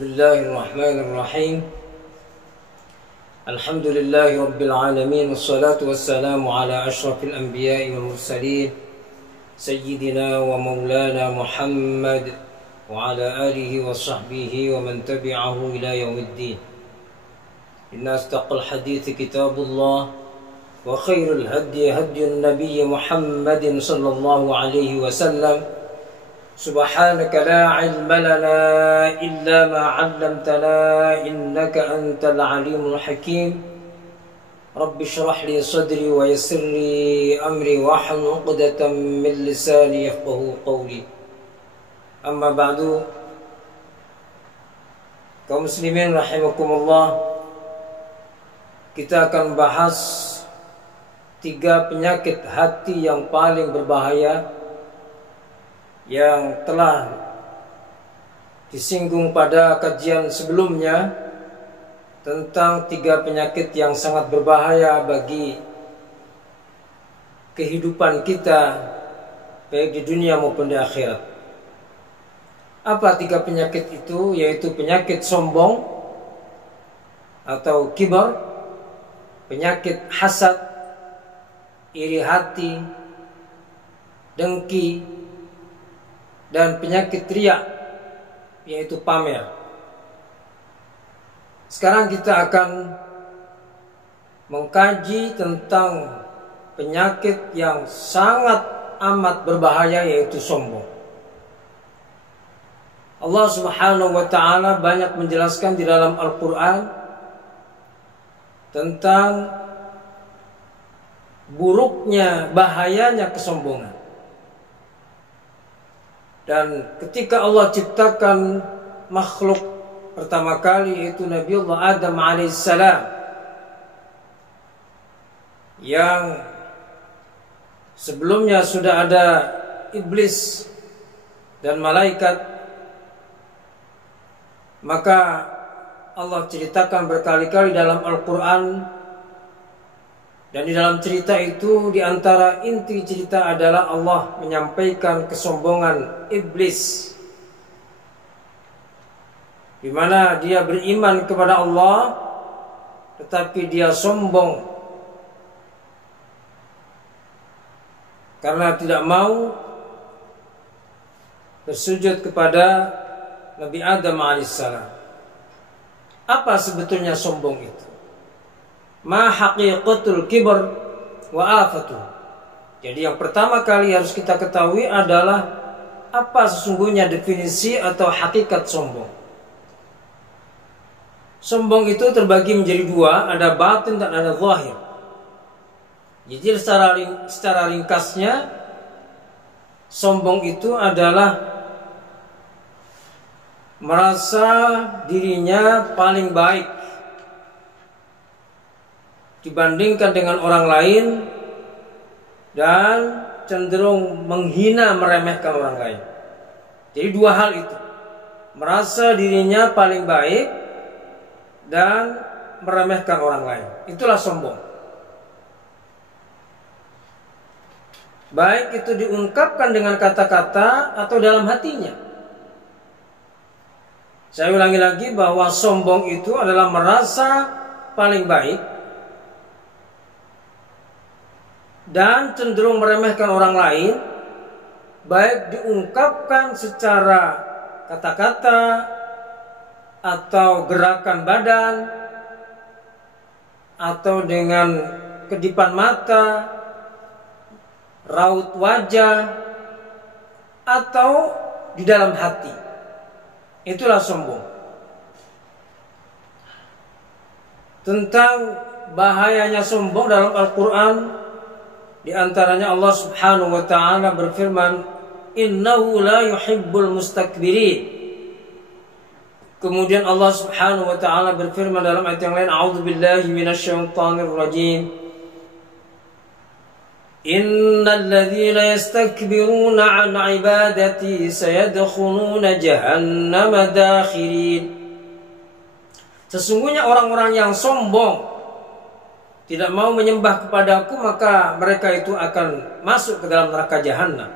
Bismillahirrahmanirrahim. Alhamdulillahi rabbil alamin, wassalatu wassalamu ala asyrafil anbiya'i wal mursalin sayyidina wa maulana Muhammad wa ala alihi wa sahbihi wa man tabi'ahu ila yaumiddin. Inna astaqal hadithi kitabullah wa khairul hadi hadiyun nabiyyi Muhammadin sallallahu alaihi wasallam. Subhanaka la ilma lana illa ma 'allamtana innaka antal alimul hakim. Rabbi shrah li sadri wa yassir li amri wa hlul 'uqdatam min lisani yafqahu qawli. Amma ba'du. Kaum muslimin rahimakumullah, kita akan bahas 3 penyakit hati yang paling berbahaya yang telah disinggung pada kajian sebelumnya tentang 3 penyakit yang sangat berbahaya bagi kehidupan kita baik di dunia maupun di akhirat. Apa 3 penyakit itu? Yaitu penyakit sombong atau kibar, penyakit hasad, iri hati, dengki, dan penyakit riya, yaitu pamer. Sekarang kita akan mengkaji tentang penyakit yang sangat amat berbahaya, yaitu sombong. Allah Subhanahu wa ta'ala banyak menjelaskan di dalam Al-Quran tentang buruknya, bahayanya kesombongan. Dan ketika Allah ciptakan makhluk pertama kali, yaitu Nabiullah Adam alaihissalam, yang sebelumnya sudah ada iblis dan malaikat, maka Allah ceritakan berkali-kali dalam Al-Quran. Dan di dalam cerita itu, di antara inti cerita adalah Allah menyampaikan kesombongan iblis, di mana dia beriman kepada Allah, tetapi dia sombong karena tidak mau bersujud kepada Nabi Adam alaihissalam. Apa sebetulnya sombong itu? Ma haqiqatul kibr wa afatuh. Jadi yang pertama kali harus kita ketahui adalah apa sesungguhnya definisi atau hakikat sombong. Sombong itu terbagi menjadi 2, ada batin dan ada zahir. Jadi secara ringkasnya, sombong itu adalah merasa dirinya paling baik dibandingkan dengan orang lain dan cenderung menghina, meremehkan orang lain. Jadi 2 hal itu, merasa dirinya paling baik dan meremehkan orang lain, itulah sombong. Baik itu diungkapkan dengan kata-kata atau dalam hatinya. Saya ulangi lagi bahwa sombong itu adalah merasa paling baik dan cenderung meremehkan orang lain, baik diungkapkan secara kata-kata atau gerakan badan, atau dengan kedipan mata, raut wajah, atau di dalam hati. Itulah sombong. Tentang bahayanya sombong dalam Al-Quran, di antaranya Allah Subhanahu wa ta'ala berfirman, innahu la yuhibbul mustakbirin. Kemudian Allah Subhanahu wa ta'ala berfirman dalam ayat yang lain, a'udzubillahi minasyaitonir rajim, innal ladzina yastakbiruna an ibadati sayadkhuluna jahannama dakhirin. Sesungguhnya orang-orang yang sombong, tidak mau menyembah kepadaku, maka mereka itu akan masuk ke dalam neraka jahanam.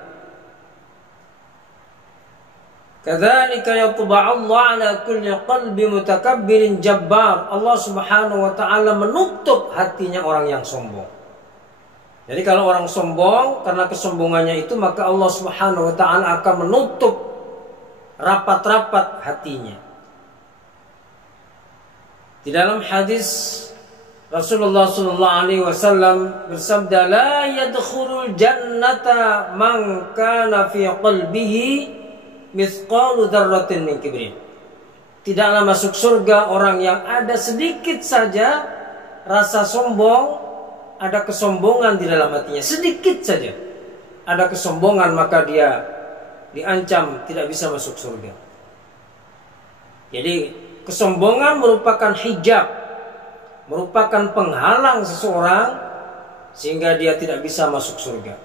Kadzalika yatba'u Allah 'ala kulli qalbi mutakabbirin jabbar. Allah Subhanahu wa taala menutup hatinya orang yang sombong. Jadi kalau orang sombong karena kesombongannya itu, maka Allah Subhanahu wa taala akan menutup rapat-rapat hatinya. Di dalam hadis Rasulullah sallallahu alaihi wasallam bersabda, la yadkhulul jannata man kana fi qalbihi mithqalu dzarratin min kibrin. Tidaklah masuk surga orang yang ada sedikit saja rasa sombong, ada kesombongan di dalam hatinya, sedikit saja ada kesombongan, maka dia diancam tidak bisa masuk surga. Jadi kesombongan merupakan hijab, merupakan penghalang seseorang sehingga dia tidak bisa masuk surga.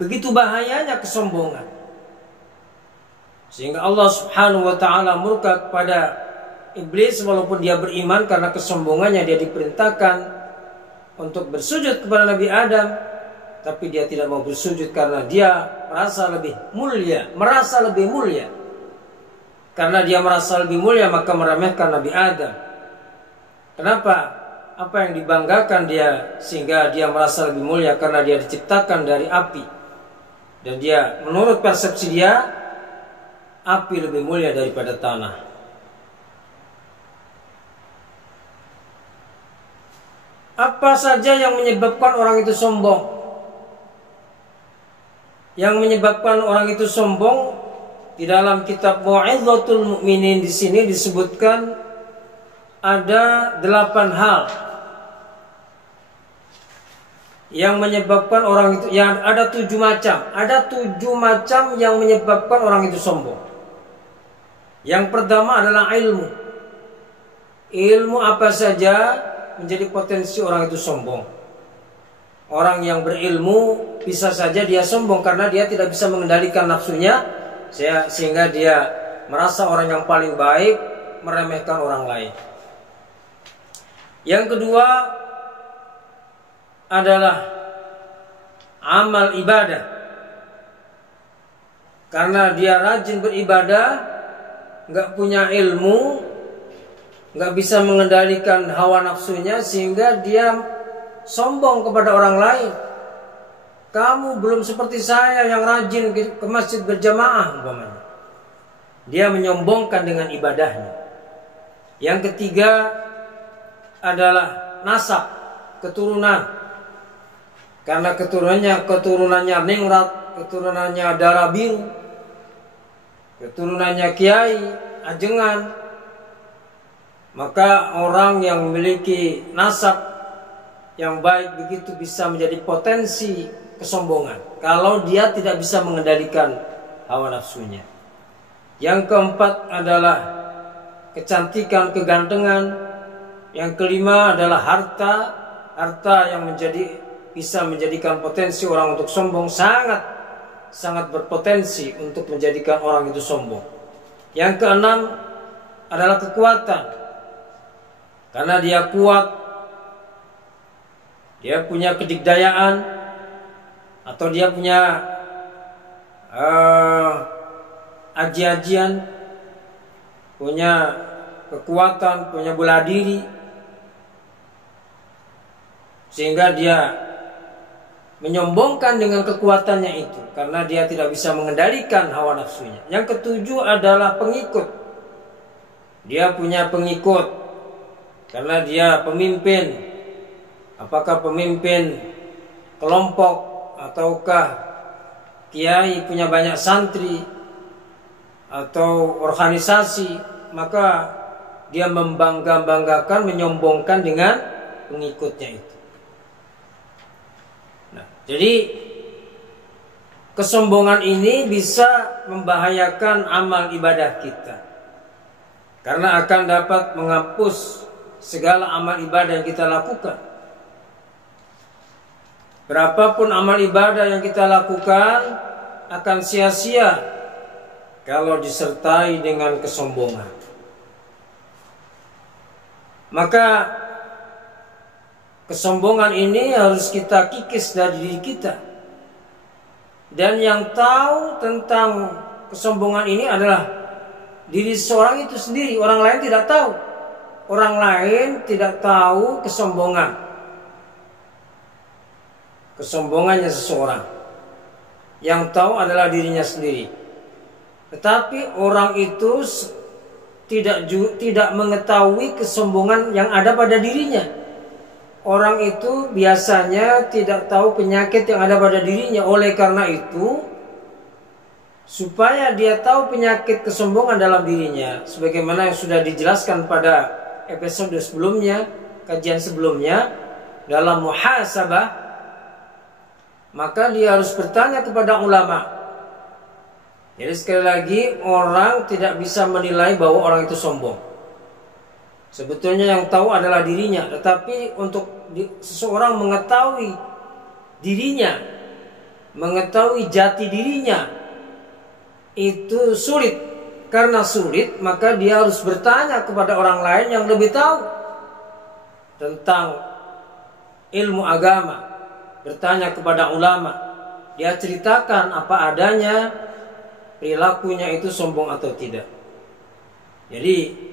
Begitu bahayanya kesombongan, sehingga Allah Subhanahu wa taala murka kepada iblis walaupun dia beriman. Karena kesombongannya dia diperintahkan untuk bersujud kepada Nabi Adam, tapi dia tidak mau bersujud karena dia merasa lebih mulia. Karena dia merasa lebih mulia, maka meremehkan Nabi Adam. Kenapa? Apa yang dibanggakan dia sehingga dia merasa lebih mulia? Karena dia diciptakan dari api, dan dia menurut persepsi dia api lebih mulia daripada tanah. Apa saja yang menyebabkan orang itu sombong? Yang menyebabkan orang itu sombong, di dalam kitab Mau'izatul Mu'minin di sini disebutkan ada 8 hal yang menyebabkan orang itu, yang ada 7 macam. Ada 7 macam yang menyebabkan orang itu sombong. Yang pertama adalah ilmu. Ilmu apa saja menjadi potensi orang itu sombong. Orang yang berilmu bisa saja dia sombong karena dia tidak bisa mengendalikan nafsunya, sehingga dia merasa orang yang paling baik, meremehkan orang lain. Yang kedua adalah amal ibadah. Karena dia rajin beribadah, nggak punya ilmu, nggak bisa mengendalikan hawa nafsunya, sehingga dia sombong kepada orang lain. Kamu belum seperti saya yang rajin ke masjid berjamaah umpamanya. Dia menyombongkan dengan ibadahnya. Yang ketiga adalah nasab, keturunan. Karena keturunannya ningrat, keturunannya darah biru, keturunannya kiai, ajengan, maka orang yang memiliki nasab yang baik begitu bisa menjadi potensi kesombongan kalau dia tidak bisa mengendalikan hawa nafsunya. Yang keempat adalah kecantikan, kegantengan. Yang kelima adalah harta yang bisa menjadikan potensi orang untuk sombong, sangat berpotensi untuk menjadikan orang itu sombong. Yang keenam adalah kekuatan. Karena dia kuat, dia punya kedikdayaan, atau dia punya aji-ajian, punya kekuatan, punya bela diri, sehingga dia menyombongkan dengan kekuatannya itu karena dia tidak bisa mengendalikan hawa nafsunya. Yang ketujuh adalah pengikut. Dia punya pengikut karena dia pemimpin, apakah pemimpin kelompok ataukah kiai, punya banyak santri atau organisasi, maka dia membanggakan, menyombongkan dengan pengikutnya itu. Nah, jadi kesombongan ini bisa membahayakan amal ibadah kita, karena akan dapat menghapus segala amal ibadah yang kita lakukan. Berapapun amal ibadah yang kita lakukan akan sia-sia kalau disertai dengan kesombongan. Maka kesombongan ini harus kita kikis dari diri kita. Dan yang tahu tentang kesombongan ini adalah diri seorang itu sendiri. Orang lain tidak tahu. Orang lain tidak tahu kesombongannya seseorang. Yang tahu adalah dirinya sendiri. Tetapi orang itu tidak mengetahui kesombongan yang ada pada dirinya. Orang itu biasanya tidak tahu penyakit yang ada pada dirinya. Oleh karena itu, supaya dia tahu penyakit kesombongan dalam dirinya, sebagaimana yang sudah dijelaskan pada episode sebelumnya, kajian sebelumnya, dalam muhasabah, maka dia harus bertanya kepada ulama. Jadi sekali lagi, orang tidak bisa menilai bahwa orang itu sombong. Sebetulnya yang tahu adalah dirinya. Tetapi untuk seseorang mengetahui dirinya, mengetahui jati dirinya, itu sulit. Karena sulit, maka dia harus bertanya kepada orang lain yang lebih tahu tentang ilmu agama. Bertanya kepada ulama. Dia ceritakan apa adanya, perilakunya itu sombong atau tidak. Jadi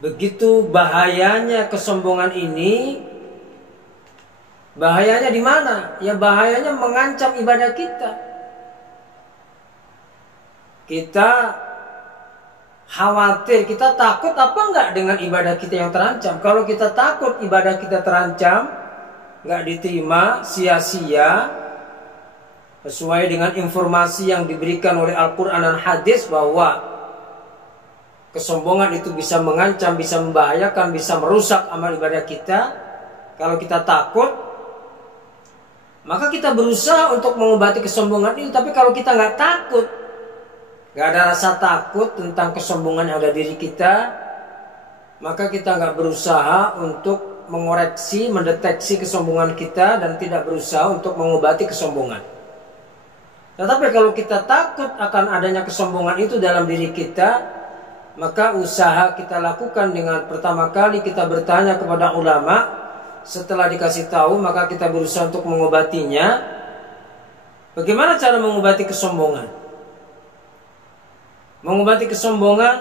begitu bahayanya kesombongan ini. Bahayanya di mana? Ya bahayanya mengancam ibadah kita. Kita khawatir, kita takut apa enggak dengan ibadah kita yang terancam? Kalau kita takut ibadah kita terancam, enggak diterima, sia-sia, sesuai dengan informasi yang diberikan oleh Al-Quran dan hadis bahwa kesombongan itu bisa mengancam, bisa membahayakan, bisa merusak amal ibadah kita. Kalau kita takut, maka kita berusaha untuk mengobati kesombongan itu. Tapi kalau kita nggak takut, nggak ada rasa takut tentang kesombongan yang ada diri kita, maka kita nggak berusaha untuk mengoreksi, mendeteksi kesombongan kita, dan tidak berusaha untuk mengobati kesombongan. Tetapi kalau kita takut akan adanya kesombongan itu dalam diri kita, maka usaha kita lakukan dengan pertama kali kita bertanya kepada ulama. Setelah dikasih tahu, maka kita berusaha untuk mengobatinya. Bagaimana cara mengobati kesombongan? Mengobati kesombongan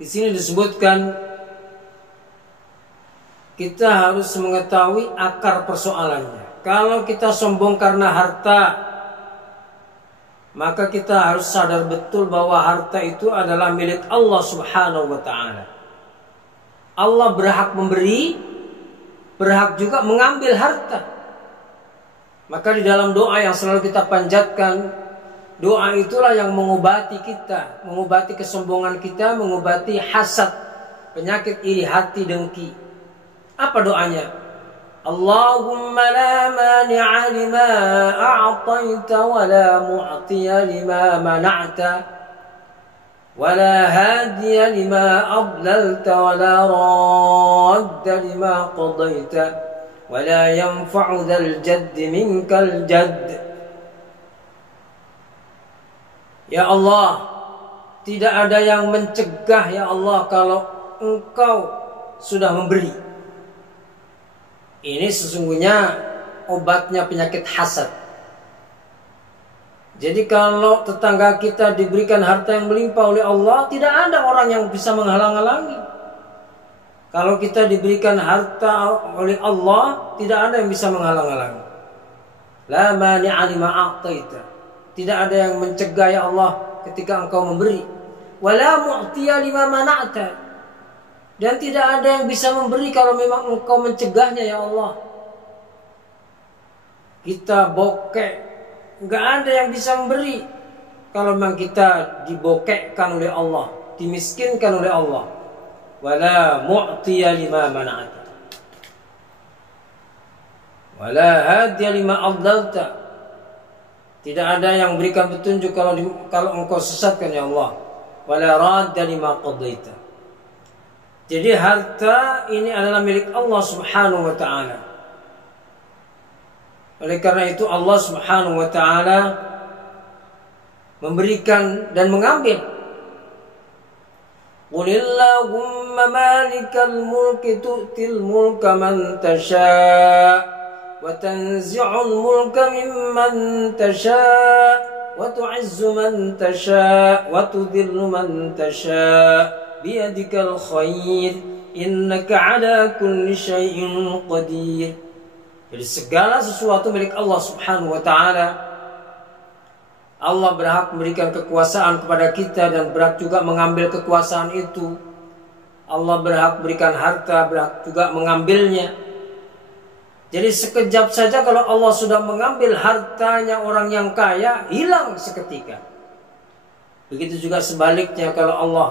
di sini disebutkan kita harus mengetahui akar persoalannya. Kalau kita sombong karena harta, maka kita harus sadar betul bahwa harta itu adalah milik Allah Subhanahu wa ta'ala. Allah berhak memberi, berhak juga mengambil harta. Maka di dalam doa yang selalu kita panjatkan, doa itulah yang mengobati kita, mengobati kesombongan kita, mengobati hasad, penyakit iri hati, dengki. Apa doanya? Allahumma la mani'a lima a'taita wa la mu'tiya lima mana'ta wa la hadiya lima adlalta wa la radda lima qadaita wa la yanfa'u dhal jaddi minkal jadd. Ya Allah, tidak ada yang mencegah ya Allah kalau Engkau sudah memberi. Ini sesungguhnya obatnya penyakit hasad. Jadi kalau tetangga kita diberikan harta yang melimpah oleh Allah, tidak ada orang yang bisa menghalang-halangi. Kalau kita diberikan harta oleh Allah, tidak ada yang bisa menghalang-halangi. La mani'a lima a'taita. Tidak ada yang mencegah ya Allah ketika Engkau memberi. Wala mu'tiya lima mana'ta. Dan tidak ada yang bisa memberi kalau memang Engkau mencegahnya ya Allah. Kita bokek, nggak ada yang bisa memberi kalau memang kita dibokekkan oleh Allah, dimiskinkan oleh Allah. Wala mu'tiya lima mana'ata wala hadiya lima adlalta. Tidak ada yang berikan petunjuk kalau Engkau sesatkan ya Allah. Wala radda lima qadaita. Jadi harta ini adalah milik Allah Subhanahu wa ta'ala. Oleh karena itu Allah Subhanahu wa ta'ala memberikan dan mengambil. Qulillahumma malikal mulki tu'til mulka man tasha' وتنزع الملك ممن تشاء وتعز من تشاء وتذل من تشاء بيدك الخير إنك على كل شيء قدير. Jadi segala sesuatu milik Allah Subhanahu wa taala. Allah berhak memberikan kekuasaan kepada kita dan berhak juga mengambil kekuasaan itu. Allah berhak berikan harta, berhak juga mengambilnya. Jadi sekejap saja kalau Allah sudah mengambil hartanya orang yang kaya, hilang seketika. Begitu juga sebaliknya, kalau Allah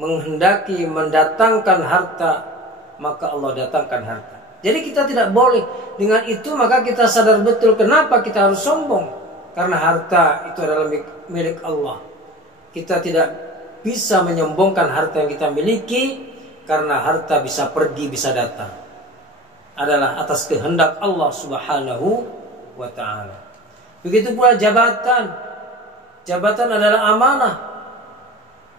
menghendaki mendatangkan harta, maka Allah datangkan harta. Jadi kita tidak boleh dengan itu, maka kita sadar betul kenapa kita harus sombong. Karena harta itu adalah milik Allah. Kita tidak bisa menyombongkan harta yang kita miliki, karena harta bisa pergi, bisa datang. Adalah atas kehendak Allah Subhanahu wa ta'ala. Begitu pula jabatan. Jabatan adalah amanah.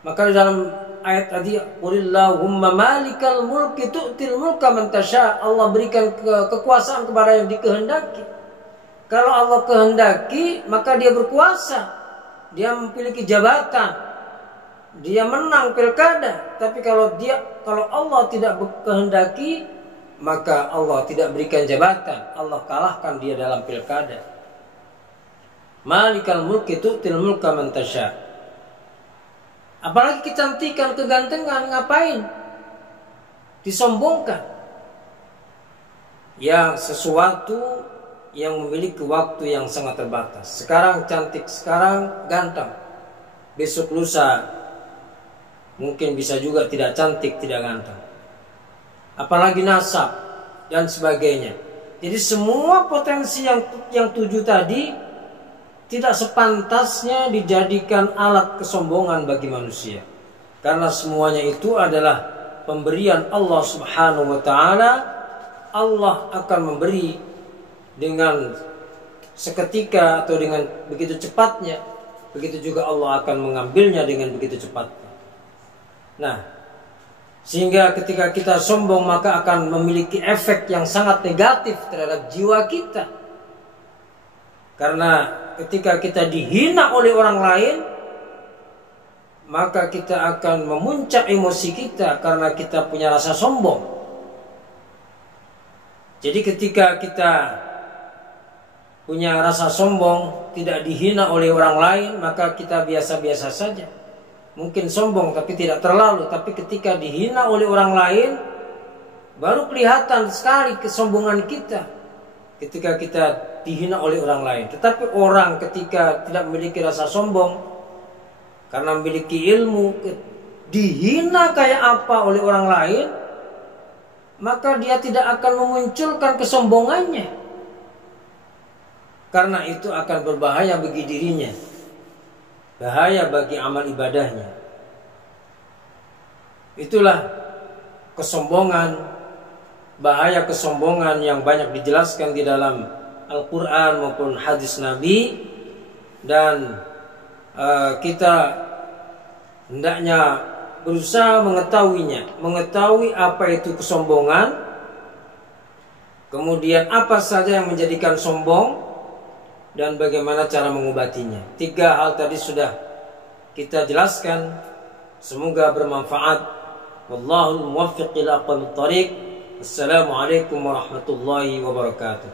Maka dalam ayat tadi, qulillahumma malikal mulki tu'til mulka man tasha. Allah berikan kekuasaan kepada yang dikehendaki. Kalau Allah kehendaki, maka dia berkuasa. Dia memiliki jabatan. Dia menang pilkada. Tapi kalau Allah tidak kehendaki, maka Allah tidak berikan jabatan. Allah kalahkan dia dalam pilkada. Malikal mulki tu'til mulka man tasha. Apalagi kecantikan, kegantengan, ngapain disombongkan? Yang sesuatu yang memiliki waktu yang sangat terbatas. Sekarang cantik, sekarang ganteng. Besok lusa mungkin bisa juga tidak cantik, tidak ganteng. Apalagi nasab dan sebagainya. Jadi semua potensi yang 7 tadi tidak sepantasnya dijadikan alat kesombongan bagi manusia. Karena semuanya itu adalah pemberian Allah Subhanahu wa ta'ala. Allah akan memberi dengan seketika atau dengan begitu cepatnya. Begitu juga Allah akan mengambilnya dengan begitu cepatnya. Nah, sehingga ketika kita sombong, maka akan memiliki efek yang sangat negatif terhadap jiwa kita. Karena ketika kita dihina oleh orang lain, maka kita akan memuncak emosi kita karena kita punya rasa sombong. Jadi ketika kita punya rasa sombong, tidak dihina oleh orang lain, maka kita biasa-biasa saja. Mungkin sombong tapi tidak terlalu. Tapi ketika dihina oleh orang lain, baru kelihatan sekali kesombongan kita ketika kita dihina oleh orang lain. Tetapi orang ketika tidak memiliki rasa sombong, karena memiliki ilmu, dihina kayak apa oleh orang lain, maka dia tidak akan memunculkan kesombongannya. Karena itu akan berbahaya bagi dirinya, bahaya bagi amal ibadahnya. Itulah kesombongan, bahaya kesombongan yang banyak dijelaskan di dalam Al-Quran maupun hadis Nabi. Dan kita hendaknya berusaha mengetahuinya, mengetahui apa itu kesombongan, kemudian apa saja yang menjadikan sombong, dan bagaimana cara mengobatinya. 3 hal tadi sudah kita jelaskan. Semoga bermanfaat. Wallahul muwaffiq ila aqwamit thariq. Assalamualaikum warahmatullahi wabarakatuh.